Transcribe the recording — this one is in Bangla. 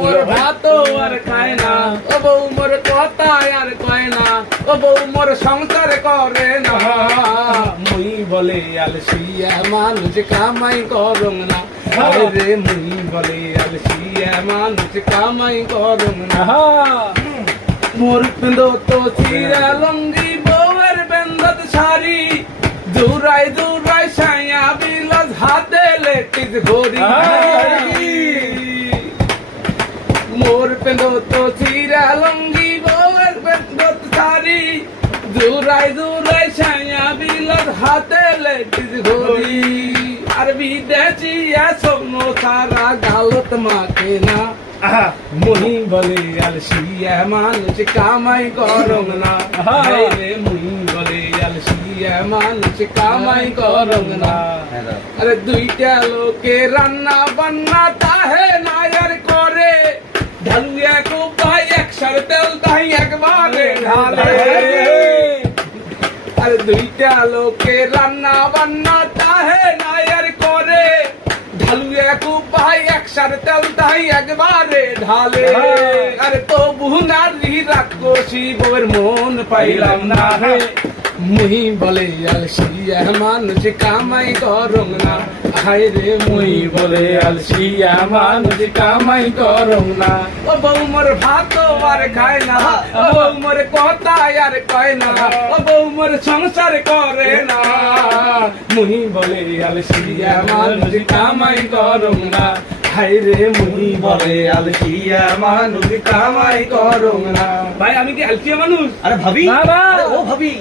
মোর ভাত আর খায় না, ও বউ মোর কথা আর কয় না, ও বউ মোর সংসার করে না। মুই বলে আলসিয়া মানুষ কামাই করং না, রে মুই বলে আলসিয়া মানুষ কামাই করং না। মোর পিন্দো তো চিরা লঙ্গি বউয়ের বেন্দত শাড়ি, দূরাই দূরাই ছায়া বিলাস হাতে লেটিস ঘড়ি। মোর পেন্দো তো চিরা লঙ্গি বউয়ের বেন্দত শাড়ি, দূরাই দূরাই ছায়া বিলাস হাতে লেটিস ঘড়ি। আর বিদেশি সোনো সারা গালত মাকে না, মুই বলে আলসিয়া মানুষ কামাই করং না, রে মুই বলে আলসিয়া মানুষ কামাই করং না। আরে দুইটা লোকে রান্না বান্না তাহে নায়ার করে, ঢালিয়া কোপাই একশার তেল তাই একবারে ঢালে। আরে দুইটা লোকে রান্না বান্না তাহে নায়ার করে, ঢালুয়া কুপাই একসার তেল তাই একবারে ঢালে। আরে তো বুনারি রাক্ষসী বউয়ের মন পাইলাম না রে, মুই বলে আলসিয়া মানুষ কামাই করং না, হায় রে মুই বলে আলসিয়া মানুষ কামাই করং না। ও বউ মোর ভাত আর খায় না, ও বউ মোর কথা আর কয় না, ও বউ মোর সংসার করে না। মুই বলে আলসিয়া মানুষ কামাই করং না, হায় রে মুই বলে আলসিয়া মানুষ কামাই করং না। ভাই আমি কি আলসিয়া মানুষ? আরে ভাবি, না, না। ও ভাবি।